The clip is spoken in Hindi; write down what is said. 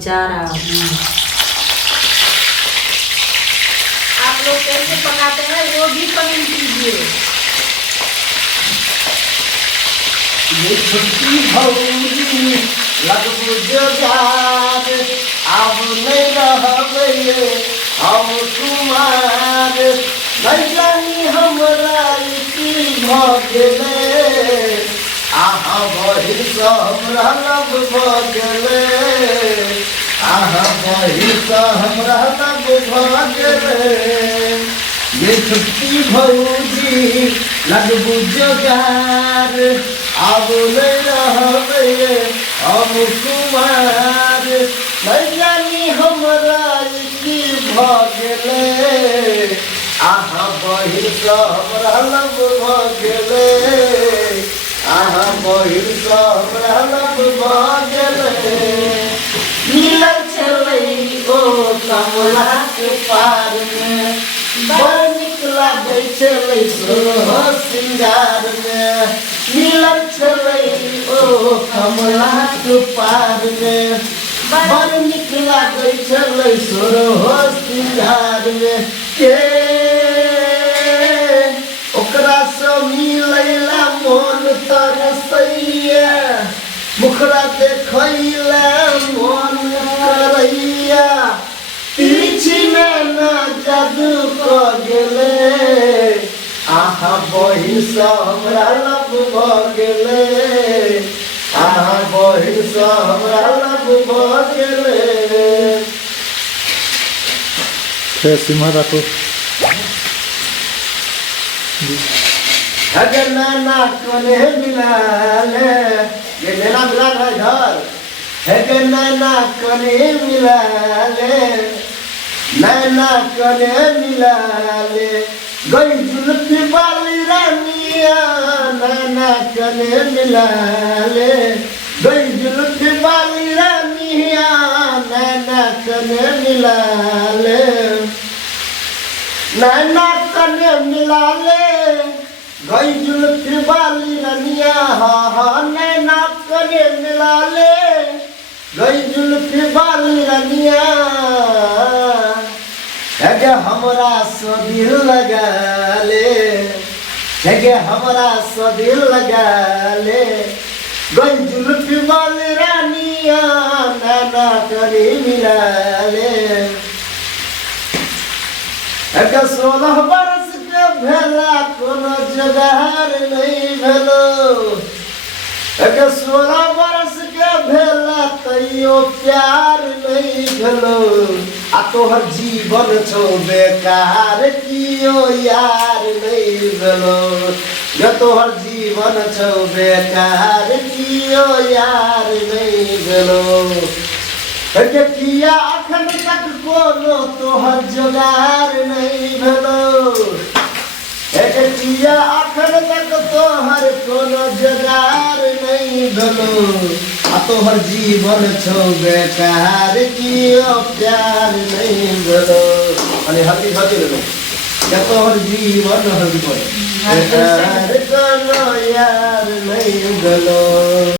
बेचारा। आप लोग कैसे पकाते हैं वो भी कमेंट कीजिए। ये छुट्टी भौजी लगबू जोगार, अब नहीं रहबे हम कुमार। नहीं जानी हमरा की भऽ गेलै, आहा बही सँ हमरा लब भऽ गेलै, आहा बही सँ हमरा लब भऽ गेलै। ये छुट्टी भौजी लगबू जोगार, अब नहीं रहबे हम कुमार। नहीं जानी हमरा की भऽ गेलै, आहा बहिर सँ हमरा लब भऽ गेलै, आहा बहिर सँ हमरा लब भऽ गेलै। मिलल छलै ओ कमला के पार में, बड़ नीक लागै छलै सोलह श्रृंगार में। मिलल छलै ओ कमला के पार में, बड़ नीक लागै छलै सोलह श्रृंगार में। के ओकरा सँ मिलैला मोन तरसैया, मुखरा देखैला मन करैया। पीछे ना जादू कऽ गेलै, आहा बहिर सँ हमरा लब भऽ गेलै, आहा बहिर सँ हमरा लब भऽ गेलै। सिम्हा राखो। अगर नाना कोने मिलाले, ये नैना मिला रहा इधर। अगर नाना कोने मिलाले, नैना कोने मिलाले, गई जुल्फी वाली रानिया, नैना कोने मिलाले, गई जुल्फी वाली रानिया, नैना कोने मिलाले, नैना कोने मिलाले, गई जुल्फी वाली रानिया। हाँ हाँ नैना कोने मिलाले, गई जुल्फी वाली रानिया। है हमरा सँ दिल लगा ले, है हमरा सँ दिल लगा ले, गई जुल्फी वाली रानिया, नैना कोने मिलाले। है 16 बरस के भेला कोनो जोगार नहीं भेलो, है 16 बरस के भेला तैयो प्यार नहीं भेलो। आ तोहर जीवन छौ बेकार, कियो यार नहीं भेलो। ये तोहर जीवन छौ बेकार, कियो यार नहीं भेलो। के किया अखन तक कोनो तोहर जोगार नहीं भेलो, के किया अखन तक तोहर कोनो जोगार नहीं भेलो। आ तोहर जीवन छौ बेकार, कियो प्यार नहीं भेलो। अरे हल्दी हल्दी ले लो, या तोहर जीवन हल्दी पर बेकार कोनो यार नहीं भेलो।